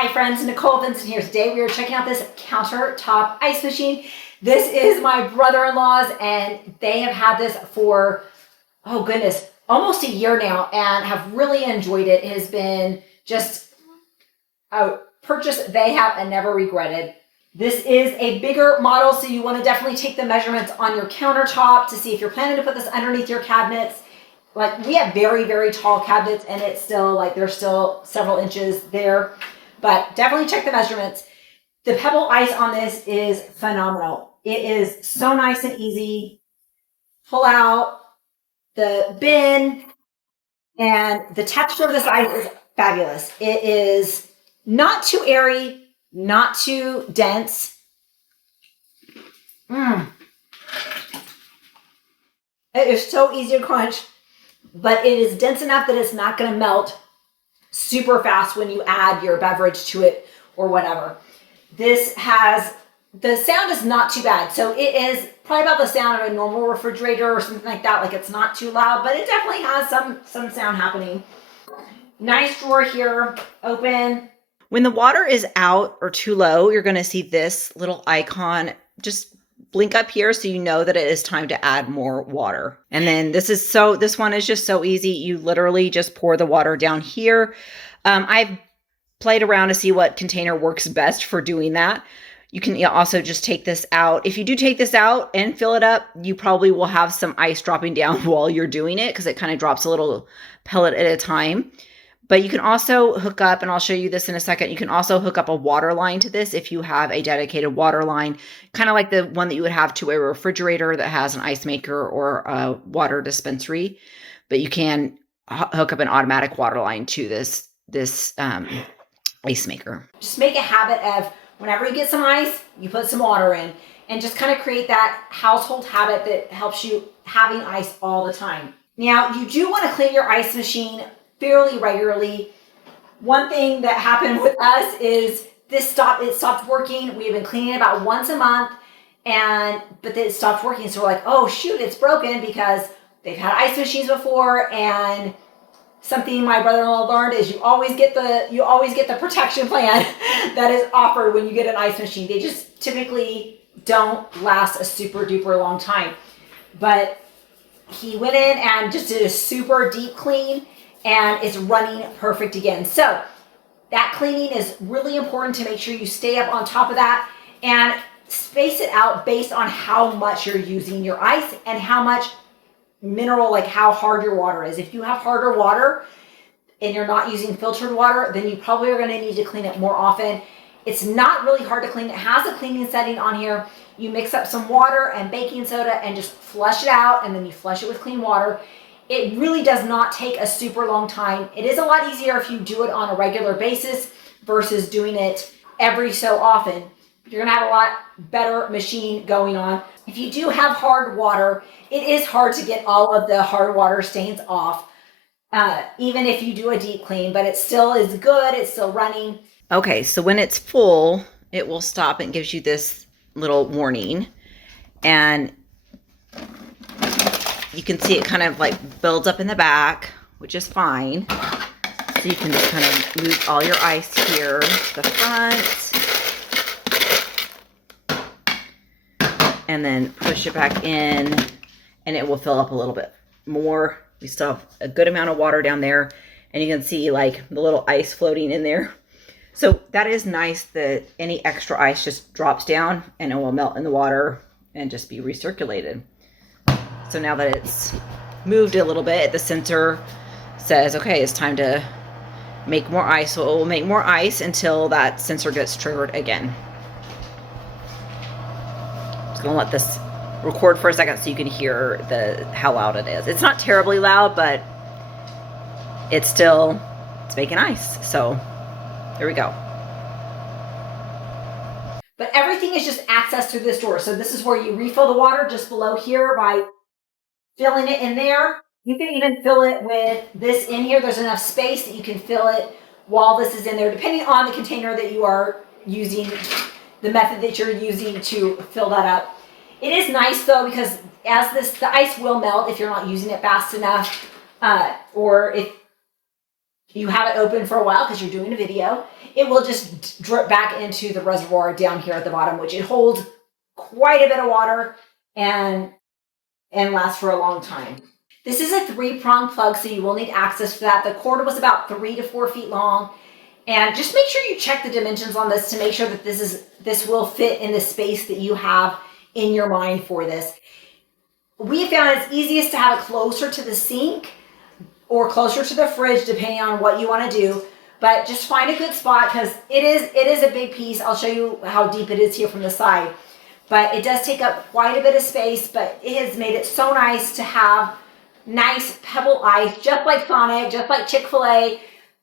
Hi friends, Nicole Vincent here. Today we are checking out this Countertop ice machine. This is my brother-in-law's and they have had this for, oh goodness, almost a year now and have really enjoyed it. It has been just a purchase they have and never regretted. This is a bigger model, so you want to definitely take the measurements on your countertop to see if you're planning to put this underneath your cabinets. Like we have very, very tall cabinets and it's still like there's still several inches there. But definitely check the measurements. The pebble ice on this is phenomenal. It is so nice and easy. Pull out the bin, and the texture of this ice is fabulous. It is not too airy, not too dense. It is so easy to crunch, but it is dense enough that it's not going to melt super fast when you add your beverage to it or whatever. This has, the sound is not too bad. So it is probably about the sound of a normal refrigerator or something like that. Like it's not too loud, but it definitely has some sound happening. Nice drawer here, open. When the water is out or too low, you're going to see this little icon just blink up here so you know that it is time to add more water. And then this one is just so easy. You literally just pour the water down here. I've played around to see what container works best for doing that. You can also just take this out. If you do take this out and fill it up, you probably will have some ice dropping down while you're doing it because it kind of drops a little pellet at a time. But you can also hook up, and I'll show you this in a second, you can also hook up a water line to this if you have a dedicated water line, kind of like the one that you would have to a refrigerator that has an ice maker or a water dispensary. But you can hook up an automatic water line to this ice maker. Just make a habit of whenever you get some ice, you put some water in, and just kind of create that household habit that helps you having ice all the time. Now, you do want to clean your ice machine fairly regularly. One thing that happened with us is it stopped working. We've been cleaning it about once a month, but then it stopped working. So we're like, oh shoot, it's broken, because they've had ice machines before, and something my brother-in-law learned is you always get the protection plan that is offered when you get an ice machine. They just typically don't last a super duper long time. But he went in and just did a super deep clean, and it's running perfect again. So that cleaning is really important to make sure you stay up on top of that and space it out based on how much you're using your ice and how much mineral, like how hard your water is. If you have harder water and you're not using filtered water, then you probably are going to need to clean it more often. It's not really hard to clean. It has a cleaning setting on here. You mix up some water and baking soda and just flush it out, and then you flush it with clean water. It really does not take a super long time. It is a lot easier if you do it on a regular basis versus doing it every so often. You're gonna have a lot better machine going on. If you do have hard water, it is hard to get all of the hard water stains off, even if you do a deep clean, but it still is good, it's still running. Okay, so when it's full, it will stop and gives you this little warning. And you can see it kind of like builds up in the back, which is fine. So you can just kind of move all your ice here to the front. And then push it back in, and it will fill up a little bit more. We still have a good amount of water down there, and you can see like the little ice floating in there. So that is nice that any extra ice just drops down and it will melt in the water and just be recirculated. So now that it's moved a little bit, the sensor says, okay, it's time to make more ice. So it will make more ice until that sensor gets triggered again. I'm just gonna let this record for a second so you can hear how loud it is. It's not terribly loud, but it's making ice. So there we go. But everything is just accessed through this door. So this is where you refill the water just below here by filling it in there. You can even fill it with this in here. There's enough space that you can fill it while this is in there, depending on the container that you are using, the method that you're using to fill that up. It is nice though, because the ice will melt if you're not using it fast enough, or if you have it open for a while because you're doing a video, it will just drip back into the reservoir down here at the bottom, which it holds quite a bit of water and lasts for a long time. This is a 3-prong plug, so you will need access to that. The cord was about 3 to 4 feet long. And just make sure you check the dimensions on this to make sure that this will fit in the space that you have in your mind for this. We found it's easiest to have it closer to the sink or closer to the fridge, depending on what you want to do. But just find a good spot because it is a big piece. I'll show you how deep it is here from the side. But it does take up quite a bit of space, but it has made it so nice to have nice pebble ice, just like Sonic, just like Chick-fil-A,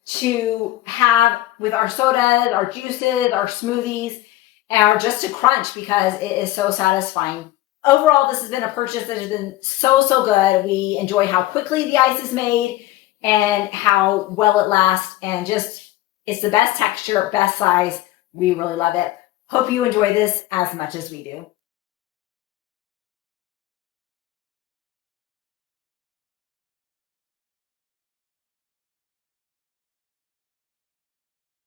to have with our sodas, our juices, our smoothies, or just to crunch because it is so satisfying. Overall, this has been a purchase that has been so good. We enjoy how quickly the ice is made and how well it lasts, and just it's the best texture, best size. We really love it. Hope you enjoy this as much as we do.